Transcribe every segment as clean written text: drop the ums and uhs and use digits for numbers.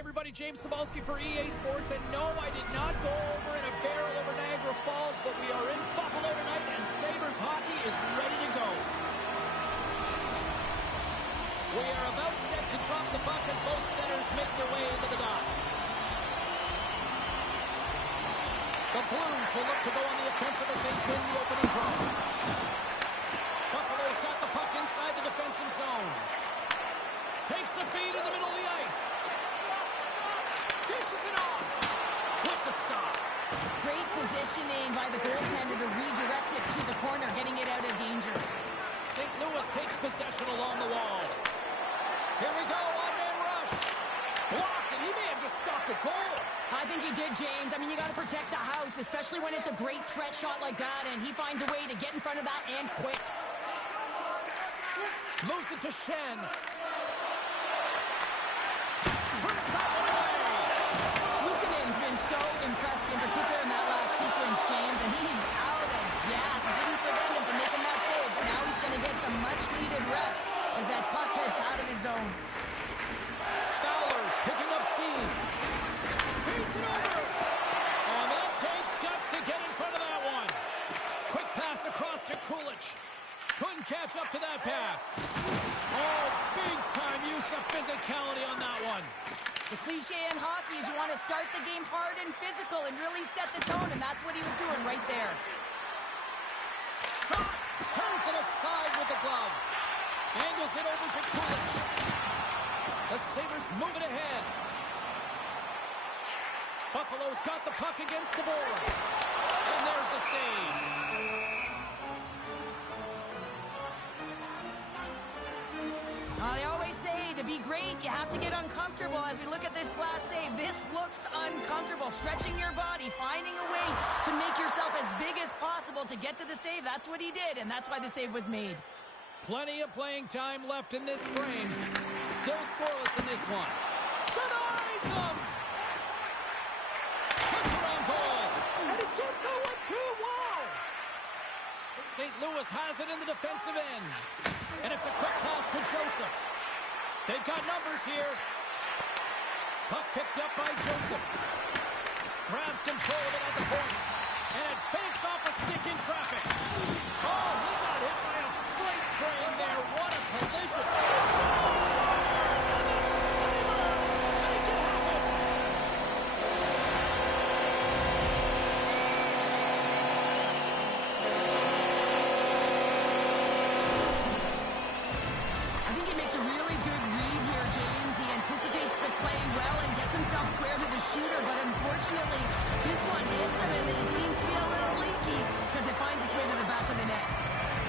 everybody, James Cebulski for EA Sports, and no, I did not go over in a barrel over Niagara Falls, but we are in Buffalo tonight, and Sabres hockey is ready to go. We are about set to drop the puck as both centers make their way into the dot. The Blues will look to go on the offensive as they win the opening draw. Buffalo's got the puck inside the defensive zone. Takes the feed in the middle of the ice. Dishes it off with the stop. Great positioning by the goaltender to redirect it to the corner, getting it out of danger. St. Louis takes possession along the wall. Here we go, one-man rush. Blocked, and he may have just stopped a goal. I think he did, James. I mean, you got to protect the house, especially when it's a great threat shot like that, and he finds a way to get in front of that and quick. Moves it to Shen. Brings that one away. Luukkonen's been so impressive, in particular in that last sequence, James, and he's out of gas. It didn't prevent him from making that save, but now he's going to get some much-needed rest as that puck heads out of his zone. Fowler's picking up steam. Beats it over. And that takes guts to get in front of that one. Quick pass across to Kulich. Couldn't catch up to that pass. Oh, big-time use of physicality on that one. The cliche in hockey is you want to start the game hard and physical and really set the tone, and that's what he was doing right there. Shot. Turns it aside with the glove. Angles it over to Kulich. The Sabres move it ahead. Buffalo's got the puck against the boards. And there's the save. They always say to be great, you have to get uncomfortable. As we look at this last save, this looks uncomfortable. Stretching your body, finding a way to make yourself as big as possible to get to the save. That's what he did, and that's why the save was made. Plenty of playing time left in this frame. Still scoreless in this one. Denies him! Puts around goal. And he gets that one too. Wow! St. Louis has it in the defensive end. And it's a quick pass to Joseph. They've got numbers here. Puck picked up by Joseph. Grabs control of it at the point. And it banks off a stick in traffic. Oh, he got hit by a freight train there. What a collision. And the Sabres make it happen. I think he makes a really good read here, James. He anticipates the play well and gets himself square to the shooter, but unfortunately, this one hits him, and it seems to be a little leaky because it finds its way to the back of the net.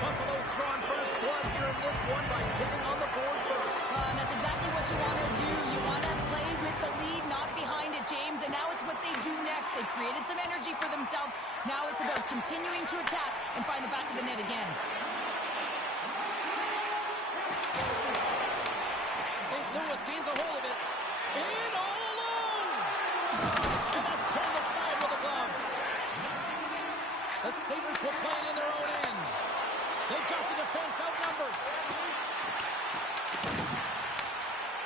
Buffalo's drawn first blood here in this one by getting on the board first. And that's exactly what you want to do. You want to play with the lead, not behind it, James, and now it's what they do next. They've created some energy for themselves. Now it's about continuing to attack and find the back of the net again. St. Louis gains a hold of it. In all alone! And that's turned aside with a glove. The Sabres will play it in their own end. They've got the defense outnumbered.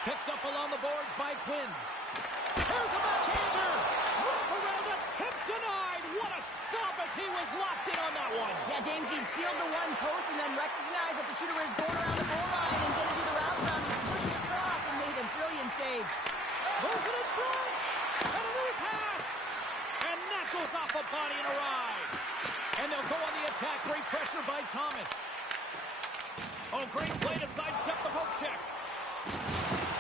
Picked up along the boards by Quinn. Here's a backhander. Wrap around a tip denied. What a stop as he was locked in on that one. Yeah, James, he sealed the one post and then recognized that the shooter was going around the goal line and going to do the wraparound. He pushed it across and made a brilliant save. Moves it in front. And a repass. And that goes off a body and a ride. And they'll go on the attack. Great pressure by Thomas. Oh, great play to sidestep the poke check.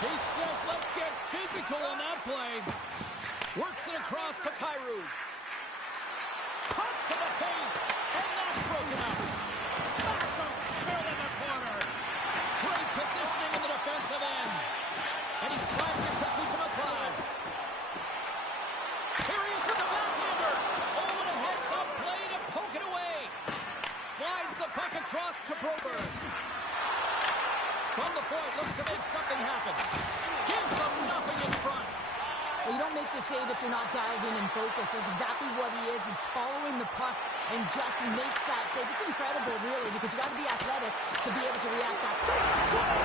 He says, let's get physical on that play. Works it across to Kyrou. Cuts to the paint. And that's broken up. Massive spill in the corner. Great positioning in the defensive end. And he slides it quickly to McLeod. Here he is with the backhander. Oh, and a heads-up play to poke it away. Slides the puck across to Broberg. From the point, looks to make something happen. Gives them nothing in front. Well, you don't make the save if you're not dialed in and focused. That's exactly what he is. He's following the puck and just makes that save. It's incredible, really, because you got to be athletic to be able to react that quick. Well,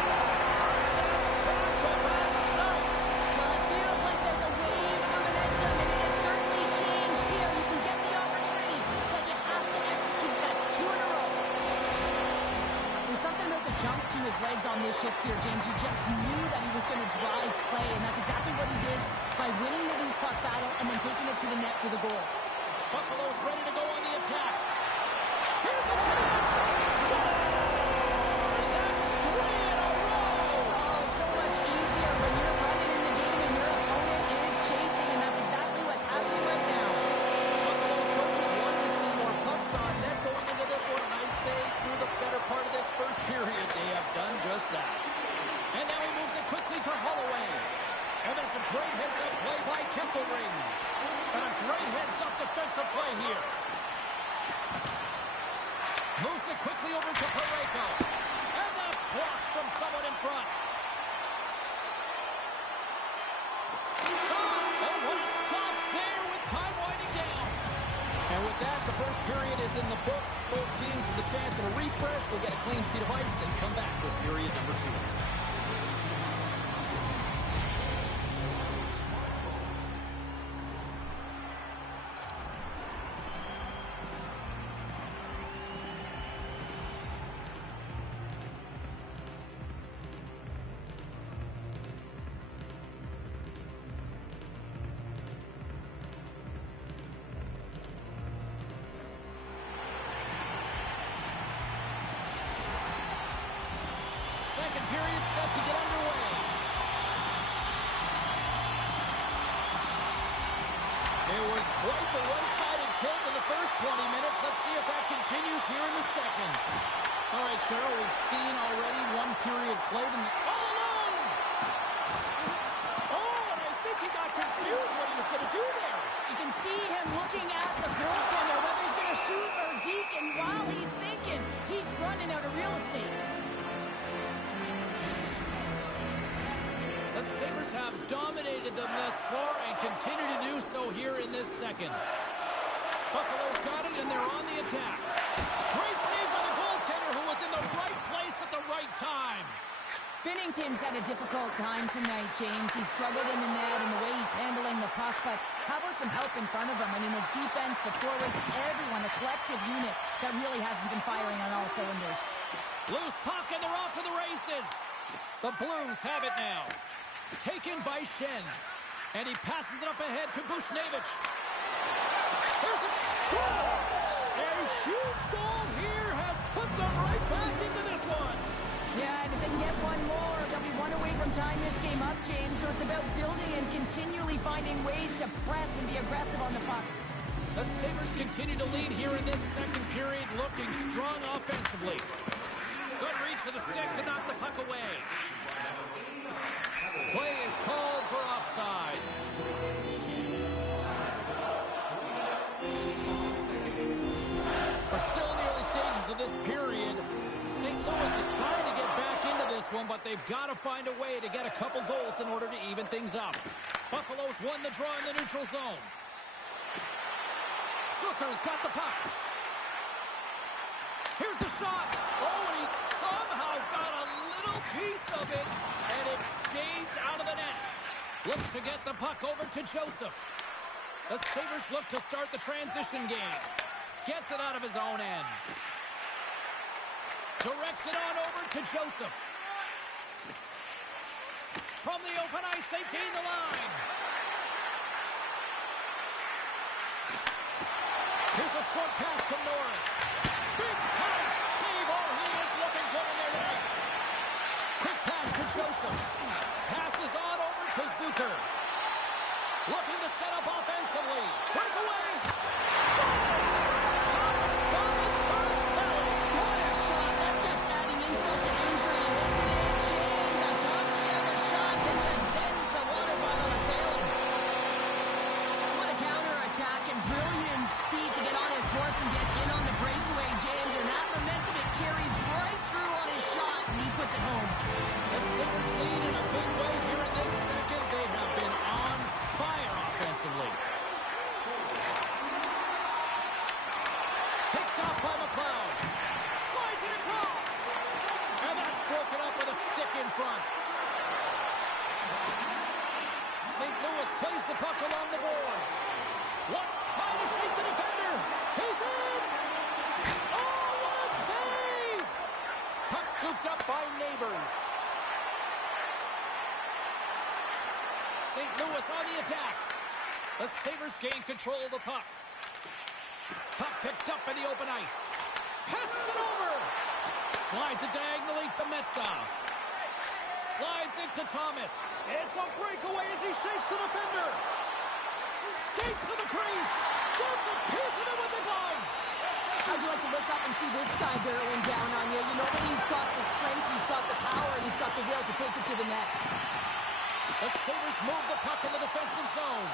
Well, it feels like to jump to his legs on this shift here, James. You just knew that he was going to drive play, and that's exactly what he did by winning the loose puck battle and then taking it to the net for the goal. Buffalo's ready to go on the attack. Here's a chance. Scores! That's 3 in a row. Oh, so much easier when you're running in the game and your opponent is chasing, and that's exactly what's happening right now. Buffalo's coaches wanted to see more pucks on net going into this one, and I'd say through the better part of this first period, they have done just that. And now he moves it quickly for Holloway. And that's a great heads-up play by Kesselring. And a great heads-up defensive play here. Moves it quickly over to Parayko. And that's blocked from someone in front. Oh, what a stop there with time winding down. And with that, the first period is in the books. Both teams with a chance at a refresh will get a clean sheet of ice and come back with period number 2. Second period set to get underway. It was quite the one-sided tilt in the first 20 minutes. Let's see if that continues here in the second. All right, Cheryl, we've seen already one period played and all alone. Oh, and I think he got confused what he was going to do there. You can see him looking at the goaltender, whether he's going to shoot or deke, and while he's thinking, he's running out of real estate. The Sabres have dominated them thus far and continue to do so here in this second. Buffalo's got it, and they're on the attack. Great save by the goaltender, who was in the right place at the right time. Binnington's had a difficult time tonight, James. He's struggled in the net and the way he's handling the puck, but how about some help in front of him? I mean, his defense, the forwards, everyone, a collective unit that really hasn't been firing on all cylinders. Loose puck, and they're off to the races. The Blues have it now. Taken by Shen. And he passes it up ahead to Bushnevich. There's a score! A huge goal here has put them right back into this one. Yeah, and if they can get one more, they'll be one away from tying this game up, James. So it's about building and continually finding ways to press and be aggressive on the puck. The Sabres continue to lead here in this second period, looking strong offensively. Good reach for the stick to knock the puck away. Play is called for offside. We're still in the early stages of this period. St. Louis is trying to get back into this one, but they've got to find a way to get a couple goals in order to even things up. Buffalo's won the draw in the neutral zone. Zucker's got the puck. Here's the shot. Oh, and he somehow got a little piece of it, and it stays out of the net. Looks to get the puck over to Joseph. The Sabres look to start the transition game. Gets it out of his own end. Directs it on over to Joseph. From the open ice, they gain the line. Here's a short pass to Norris. Big time save. Oh, he is looking good in there tonight. Quick pass to Joseph. Passes on over to Zucker. Looking to set up offensively. Breakaway. Scores! Thomas Marcelli. What a shot. That's just adding insult to injury, isn't it, James? A top checker shot that just sends the water bottle a-sailing. What a counterattack and brilliant speed to get on his horse and get in on the breakaway, James. And that momentum, it carries right through on his shot, and he puts it home. The Sabres lead in a big way here in this second. They have been on fire offensively. Scooped up by Neighbors. St. Louis on the attack. The Sabres gain control of the puck. Puck picked up in the open ice. Passes it over. Slides it diagonally to Metsa. Slides it to Thomas. It's a breakaway as he shakes the defender. Skates to the crease. Gets a piece of it with the glove. How'd you like to look up and see this guy barreling down on you? You know that he's got the strength, he's got the power, and he's got the will to take it to the net. The Sabres move the puck in the defensive zone.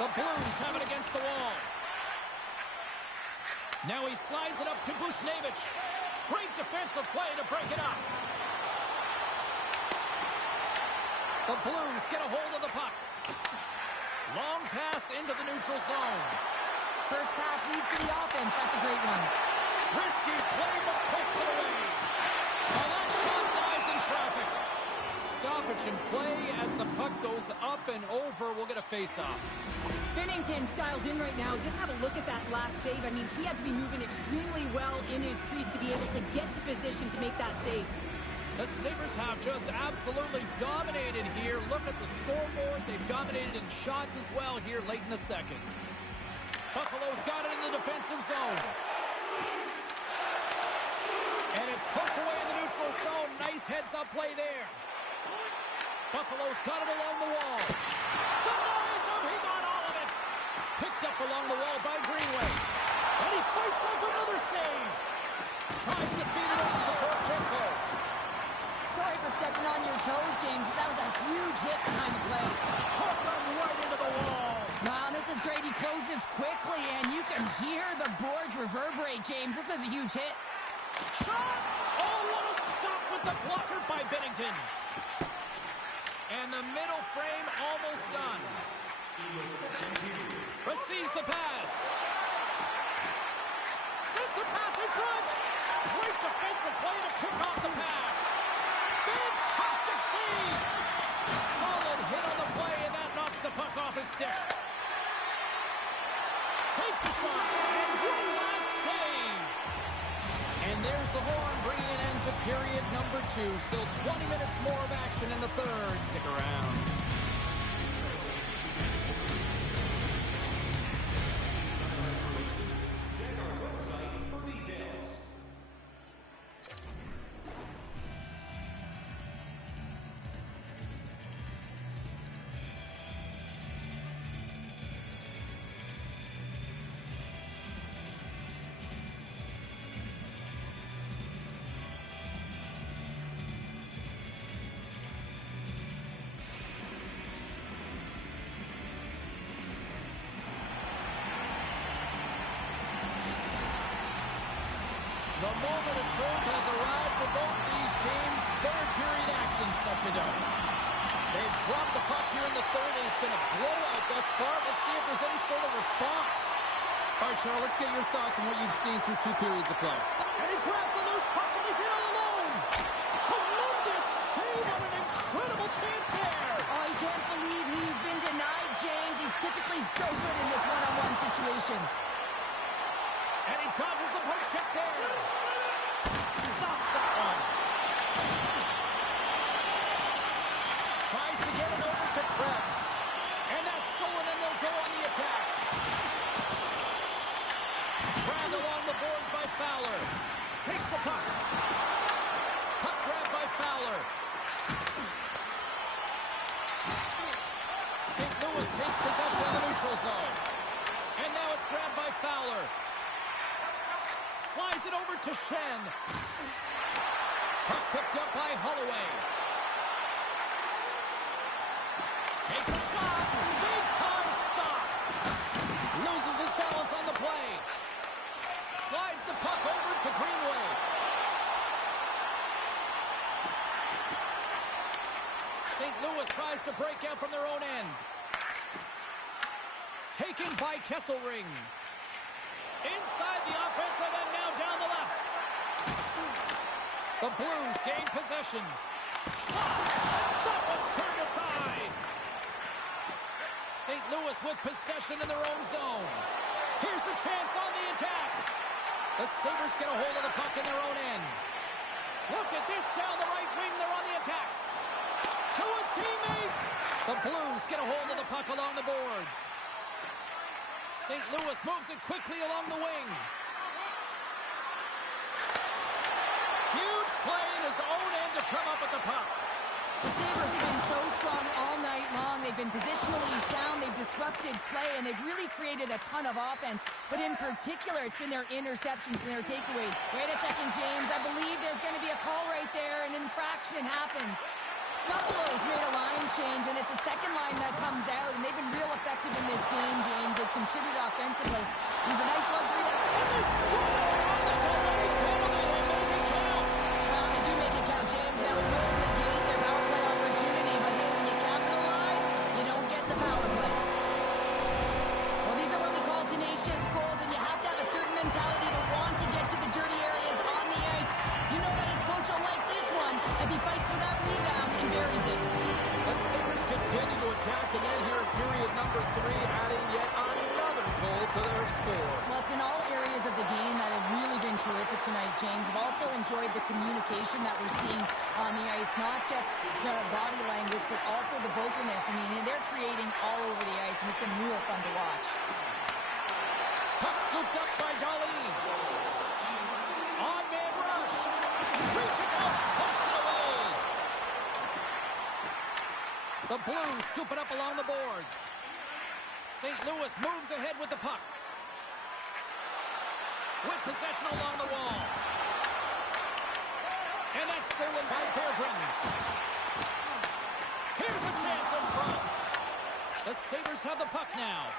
The Blues have it against the wall. Now he slides it up to Bushnevich. Great defensive play to break it up. The Blues get a hold of the puck. Long pass into the neutral zone. First pass leads to the offense. That's a great one. Risky play, but pokes it away. Oh, that shot dies in traffic. Stoppage in play as the puck goes up and over. We'll get a face-off. Binnington's dialed in right now. Just have a look at that last save. I mean, he had to be moving extremely well in his crease to be able to get to position to make that save. The Sabres have just absolutely dominated here. Look at the scoreboard. They've dominated in shots as well here late in the second. Buffalo's got it in the defensive zone. And it's poked away in the neutral zone. Nice heads-up play there. Buffalo's got it along the wall. Denies him. He got all of it. Picked up along the wall by Greenway. And he fights off another save. Tries to feed it over to Torchenko. Sorry for stepping on your toes, James. That was a huge hit behind the play. Puts him right into the wall. Wow, this is great. He closes quickly, and you can hear the boards reverberate, James. This was a huge hit. Shot! Oh, what a stop with the blocker by Binnington. And the middle frame almost done. Receives the pass. Sends the pass in front. Great defensive play to pick off the pass. Fantastic save. Solid hit on the play, and that knocks the puck off his stick. Takes a shot, and one last save. And there's the horn, bringing an end to period number 2. Still 20 minutes more of action in the third. Stick around. The moment of truth has arrived for both these teams. Third period action set to go. They've dropped the puck here in the third, and it's been a blowout thus far. Let's see if there's any sort of response. All right, Cheryl, let's get your thoughts on what you've seen through 2 periods of play. And he grabs the loose puck, and he's in all alone. Tremendous save on an incredible chance there. Oh, you can't believe he's been denied, James. He's typically so good in this one-on-one situation. And he dodges the poke check there. Stops that one. Tries to get it over to Krebs. And that's stolen, and they'll go on the attack. Grabbed along the boards by Fowler. Takes the puck. Puck grabbed by Fowler. St. Louis takes possession of the neutral zone. And now it's grabbed by Fowler. Slides it over to Shen. Puck picked up by Holloway. Takes a shot. Big time stop. Loses his balance on the play. Slides the puck over to Greenway. St. Louis tries to break out from their own end. Taken by Kesselring. Inside the offensive end, now down the left. The Blues gain possession. Shot! That one's turned aside. St. Louis with possession in their own zone. Here's a chance on the attack. The Sabres get a hold of the puck in their own end. Look at this down the right wing. They're on the attack. To his teammate. The Blues get a hold of the puck along the boards. St. Louis moves it quickly along the wing. Huge play in his own end to come up with the puck. The Sabres have been so strong all night long. They've been positionally sound. They've disrupted play, and they've really created a ton of offense. But in particular, it's been their interceptions and their takeaways. Wait a second, James. I believe there's going to be a call right there. An infraction happens. Buffalo's made a line change, and it's the second line that comes out, and they've been real effective in this game, James. They've contributed offensively. It was a nice luxury to... And they score on the delay penalty. They make it count. Well, they do make it count, James. Now it will negate their power play opportunity, but hey, when you capitalize, you don't get the power play. Well, these are what we call tenacious goals, and you have to have a certain mentality to want to get to the dirty areas on the ice. You know that his coach will like this one as he fights for that rebound and buries it. The Sabres continue to attack the net here in period number 3, adding yet another goal to their score. Well, it's been all areas of the game that have really been terrific tonight, James. I've also enjoyed the communication that we're seeing on the ice, not just the body language, but also the vocalness. I mean, they're creating all over the ice, and it's been real fun to watch. Puck scooped up by Darlene. On-man rush. Reaches out, pokes it away. The Blues scoop it up along the boards. St. Louis moves ahead with the puck. With possession along the wall. And that's stolen by Berggren. Here's a chance in front. The Sabres have the puck now.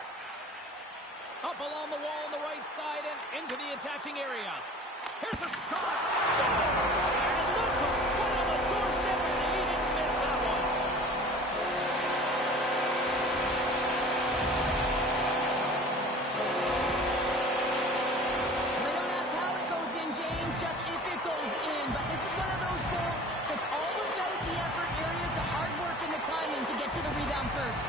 Up along the wall on the right side and into the attacking area. Here's a shot. Scores! And look who's put on the doorstep, and he didn't miss that one. They don't ask how it goes in, James, just if it goes in. But this is one of those goals that's all about the effort areas, the hard work, and the timing to get to the rebound first.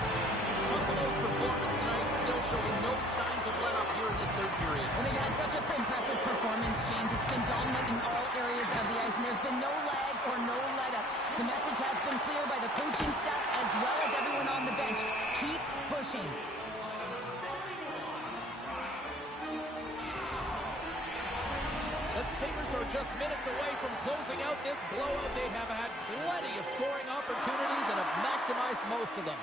Buffalo's performance tonight still showing no signs of let-up here in this third period. Well, they've had such an impressive performance, James. It's been dominant in all areas of the ice, and there's been no lag or no let-up. The message has been clear by the coaching staff as well as everyone on the bench. Keep pushing. The Sabres are just minutes away from closing out this blowout. They have had plenty of scoring opportunities and have maximized most of them.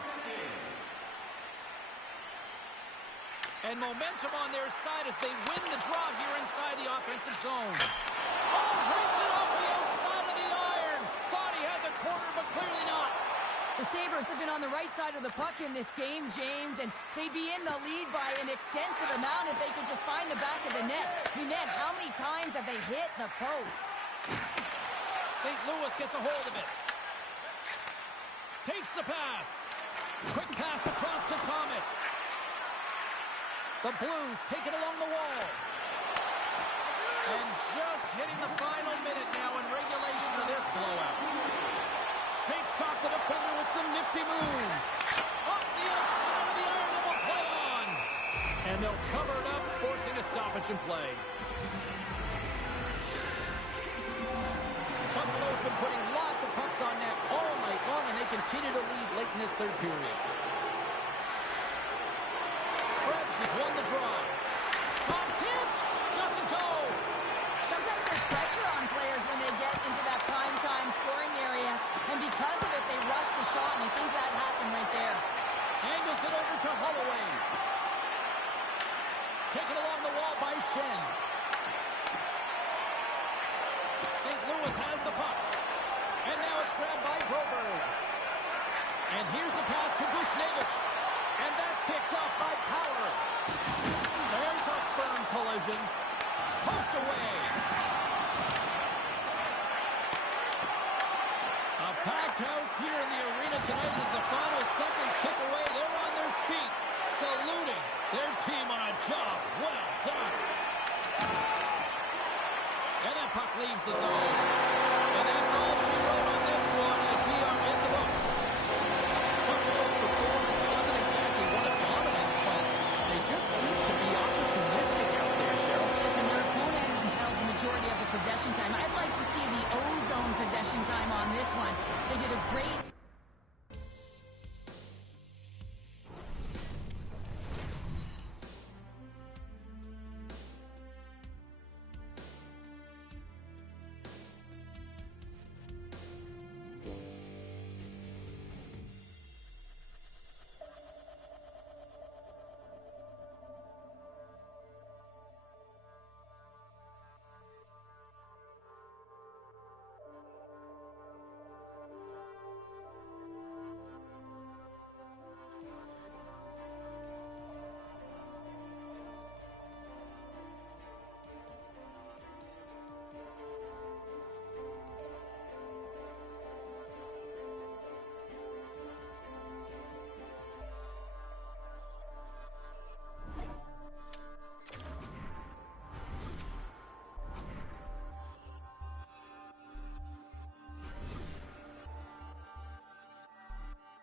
And momentum on their side as they win the draw here inside the offensive zone. Oh, breaks it off the outside of the iron. Thought he had the corner, but clearly not. The Sabres have been on the right side of the puck in this game, James, and they'd be in the lead by an extensive amount if they could just find the back of the net. I mean, man, how many times have they hit the post? St. Louis gets a hold of it. Takes the pass. Quick pass across to Thomas. The Blues take it along the wall. And just hitting the final minute now in regulation of this blowout. Shakes off the defender with some nifty moves. Off the outside of the iron and will play on. And they'll cover it up, forcing a stoppage in play. Buffalo's been putting lots of pucks on net all night long, and they continue to lead late in this third period. Krebs has won the draw. On tipped. Doesn't go. Sometimes there's pressure on players when they get into that prime-time scoring area, and because of it, they rush the shot, and I think that happened right there. Angles it over to Holloway. Taken along the wall by Shen. St. Louis has the puck. And now it's grabbed by Broberg. And here's the pass to Bushnevich. And that's picked up by Power. There's a firm collision. Poked away. A packed house here in the arena tonight as the final seconds tick away. They're on their feet, saluting their team on a job well done. And that puck leaves the zone. And that's all she wrote on this one as we are in the books. Buffalo's performance wasn't exactly one of dominance, but they just seem to be opportunistic out there, Cheryl. Listen, their opponent held the majority of the possession time. I'd like to see the ozone possession time on this one. They did a great